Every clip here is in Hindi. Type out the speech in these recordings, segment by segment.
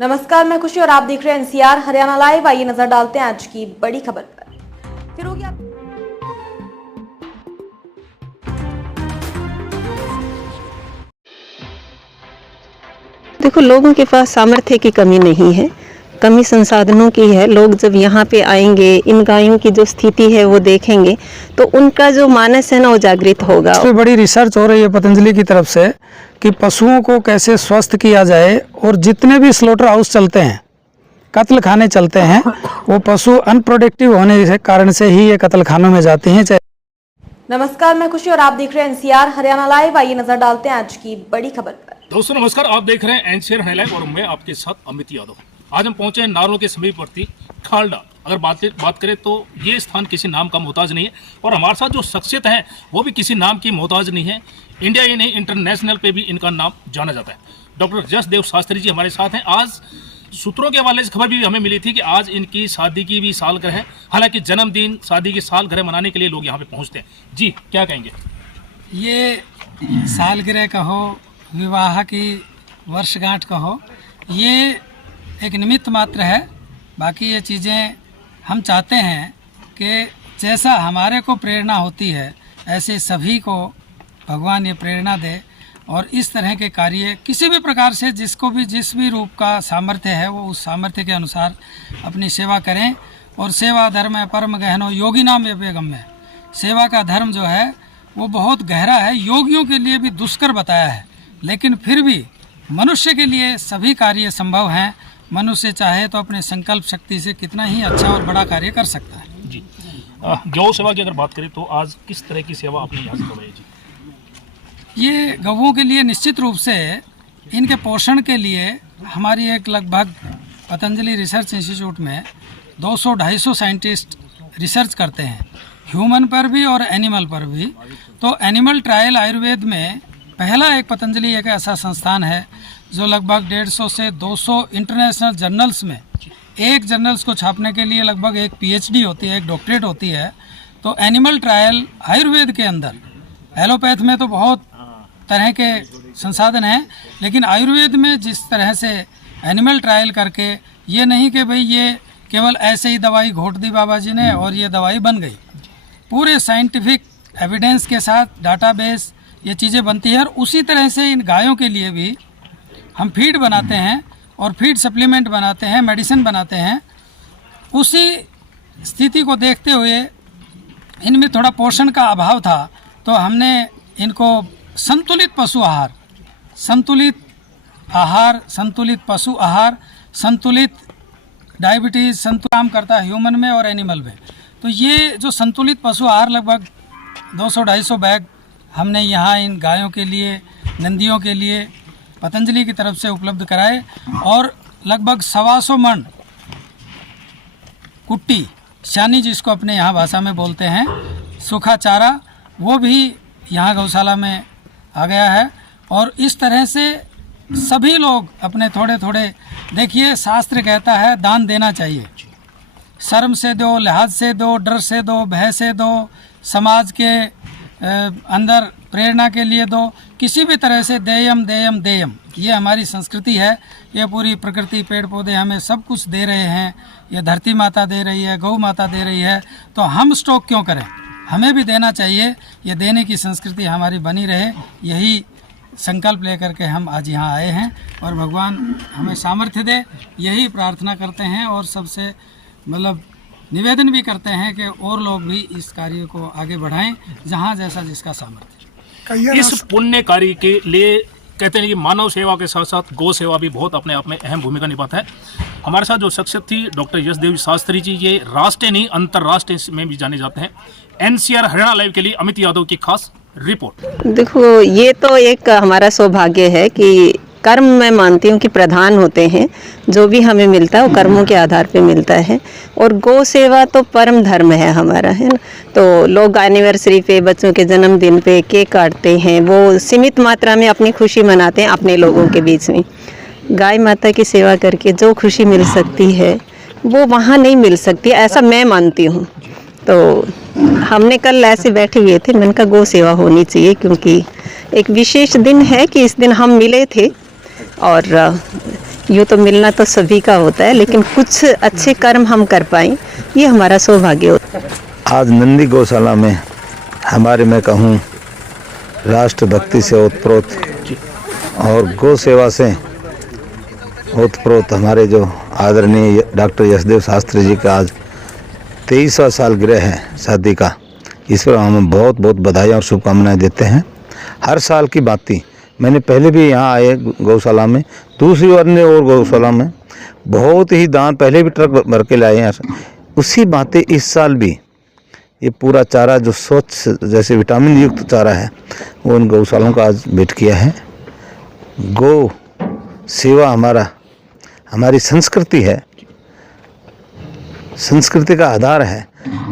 नमस्कार, मैं खुशी और आप देख रहे हैं एनसीआर हरियाणा लाइव। आइए नजर डालते हैं आज की बड़ी खबर पर। फिर होगी देखो, लोगों के पास सामर्थ्य की कमी नहीं है, कमी संसाधनों की है। लोग जब यहाँ पे आएंगे, इन गायों की जो स्थिति है वो देखेंगे तो उनका जो मानस है ना वो जागृत होगा। इस पे बड़ी रिसर्च हो रही है पतंजलि की तरफ से कि पशुओं को कैसे स्वस्थ किया जाए, और जितने भी स्लॉटर हाउस चलते हैं, कत्ल खाने चलते हैं, वो पशु अनप्रोडक्टिव होने के कारण से ही ये कत्ल खानों में जाते हैं। नमस्कार, मैं खुशी और आप देख रहे हैं एनसीआर हरियाणा लाइव। आइए नजर डालते हैं आज की बड़ी खबर पर। दोस्तों नमस्कार, आप देख रहे हैं एनसीआर हरियाणा लाइव और मैं आपके साथ अमित यादव। आज हम पहुंचे हैं नारनौल के समीपवर्ती खालडा। अगर बात करें तो ये स्थान किसी नाम का मोहताज नहीं है, और हमारे साथ जो शख्सियत है वो भी किसी नाम की मोहताज नहीं है। इंडिया ही नहीं, इंटरनेशनल पे भी इनका नाम जाना जाता है। डॉक्टर जसदेव शास्त्री जी हमारे साथ हैं। आज सूत्रों के हवाले से खबर भी हमें मिली थी कि आज इनकी शादी की भी सालगिरह है। हालांकि जन्मदिन, शादी की सालगिरह मनाने के लिए लोग यहाँ पे पहुँचते हैं। जी क्या कहेंगे? ये सालगिरह कहो, विवाह की वर्षगांठ कहो, ये एक निमित्त मात्र है। बाकी ये चीज़ें हम चाहते हैं कि जैसा हमारे को प्रेरणा होती है ऐसे सभी को भगवान ये प्रेरणा दे, और इस तरह के कार्य किसी भी प्रकार से जिसको भी जिस भी रूप का सामर्थ्य है वो उस सामर्थ्य के अनुसार अपनी सेवा करें। और सेवा धर्म है परम गहनो योगी नाम व्यपेगम्य। सेवा का धर्म जो है वो बहुत गहरा है, योगियों के लिए भी दुष्कर बताया है, लेकिन फिर भी मनुष्य के लिए सभी कार्य संभव हैं। मनुष्य चाहे तो अपने संकल्प शक्ति से कितना ही अच्छा और बड़ा कार्य कर सकता है। जी गौ सेवा की अगर बात करें तो आज किस तरह की सेवा आपने यहाँ से करवाई? जी ये गौओं के लिए निश्चित रूप से इनके पोषण के लिए हमारी एक लगभग पतंजलि रिसर्च इंस्टीट्यूट में 200-250 साइंटिस्ट रिसर्च करते हैं, ह्यूमन पर भी और एनिमल पर भी। तो एनिमल ट्रायल आयुर्वेद में पहला एक पतंजलि एक ऐसा संस्थान है जो लगभग 150 से 200 इंटरनेशनल जर्नल्स में, एक जर्नल्स को छापने के लिए लगभग एक पीएचडी होती है, एक डॉक्टरेट होती है। तो एनिमल ट्रायल आयुर्वेद के अंदर, एलोपैथ में तो बहुत तरह के संसाधन हैं, लेकिन आयुर्वेद में जिस तरह से एनिमल ट्रायल करके, ये नहीं कि भाई ये केवल ऐसे ही दवाई घोट दी बाबा जी ने और ये दवाई बन गई, पूरे साइंटिफिक एविडेंस के साथ डाटाबेस ये चीज़ें बनती है। और उसी तरह से इन गायों के लिए भी हम फीड बनाते हैं और फीड सप्लीमेंट बनाते हैं, मेडिसिन बनाते हैं। उसी स्थिति को देखते हुए इनमें थोड़ा पोषण का अभाव था, तो हमने इनको संतुलित पशु आहार, संतुलित पशु आहार, संतुलित डायबिटीज़, संतुलित काम करता है ह्यूमन में और एनिमल में। तो ये जो संतुलित पशु आहार लगभग 200-250 बैग हमने यहाँ इन गायों के लिए, नंदियों के लिए पतंजलि की तरफ से उपलब्ध कराए। और लगभग 125 मन कुट्टी, शानी जिसको अपने यहाँ भाषा में बोलते हैं, सूखा चारा, वो भी यहाँ गौशाला में आ गया है। और इस तरह से सभी लोग अपने थोड़े थोड़े, देखिए शास्त्र कहता है दान देना चाहिए, शर्म से दो, लिहाज से दो, डर से दो, भय से दो, समाज के अंदर प्रेरणा के लिए दो, किसी भी तरह से देयम देयम देयम, ये हमारी संस्कृति है। ये पूरी प्रकृति, पेड़ पौधे हमें सब कुछ दे रहे हैं, ये धरती माता दे रही है, गौ माता दे रही है, तो हम स्टॉक क्यों करें? हमें भी देना चाहिए। ये देने की संस्कृति हमारी बनी रहे, यही संकल्प लेकर के हम आज यहाँ आए हैं, और भगवान हमें सामर्थ्य दे, यही प्रार्थना करते हैं। और सबसे मतलब निवेदन भी करते हैं कि और लोग भी इस कार्य को आगे बढ़ाएं, जहाँ जैसा जिसका सामर्थ्य। इस पुण्य कार्य के लिए कहते हैं कि मानव सेवा के साथ साथ गौ सेवा भी बहुत अपने आप में अहम भूमिका निभाता है। हमारे साथ जो शख्सियत थी डॉक्टर जसदेव शास्त्री जी, ये राष्ट्रीय नहीं अंतर्राष्ट्रीय में भी जाने जाते हैं। एनसीआर हरियाणा लाइव के लिए अमित यादव की खास रिपोर्ट। देखो, ये तो एक हमारा सौभाग्य है कि कर्म, मैं मानती हूँ कि प्रधान होते हैं। जो भी हमें मिलता है वो कर्मों के आधार पे मिलता है, और गौ सेवा तो परम धर्म है हमारा, है ना। तो लोग एनिवर्सरी पे, बच्चों के जन्मदिन पे केक काटते हैं, वो सीमित मात्रा में अपनी खुशी मनाते हैं अपने लोगों के बीच में। गाय माता की सेवा करके जो खुशी मिल सकती है वो वहाँ नहीं मिल सकती, ऐसा मैं मानती हूँ। तो हमने कल ऐसे बैठे हुए थे, मैंने कहा गौ सेवा होनी चाहिए, क्योंकि एक विशेष दिन है कि इस दिन हम मिले थे, और यूँ तो मिलना तो सभी का होता है, लेकिन कुछ अच्छे कर्म हम कर पाएँ ये हमारा सौभाग्य होता है। आज नंदी गौशाला में हमारे, मैं कहूँ, राष्ट्रभक्ति से ओतप्रोत और गौ सेवा से ओतप्रोत हमारे जो आदरणीय डॉक्टर यशदेव शास्त्री जी का आज 23वां सालगिरह है शादी का। इस पर हम बहुत बहुत बधाई और शुभकामनाएं देते हैं। हर साल की बात मैंने पहले भी यहाँ आए गौशाला में, दूसरी अन्य और गौशाला में बहुत ही दान, पहले भी ट्रक भर के लाए हैं। उसी बातें इस साल भी ये पूरा चारा जो स्वच्छ जैसे विटामिन युक्त चारा है वो इन गौशालाओं का आज भेंट किया है। गौ सेवा हमारी संस्कृति है, संस्कृति का आधार है।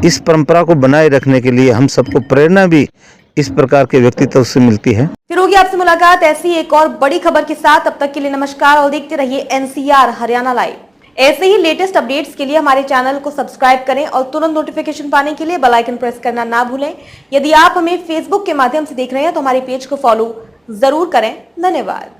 इस परंपरा को बनाए रखने के लिए हम सबको प्रेरणा भी इस प्रकार के व्यक्तित्व से मिलती है। फिर होगी आपसे मुलाकात ऐसी एक और बड़ी खबर के साथ। तब तक के लिए नमस्कार और देखते रहिए एनसीआर हरियाणा लाइव। ऐसे ही लेटेस्ट अपडेट्स के लिए हमारे चैनल को सब्सक्राइब करें और तुरंत नोटिफिकेशन पाने के लिए बेल आइकन प्रेस करना ना भूलें। यदि आप हमें फेसबुक के माध्यम से देख रहे हैं तो हमारे पेज को फॉलो जरूर करें। धन्यवाद।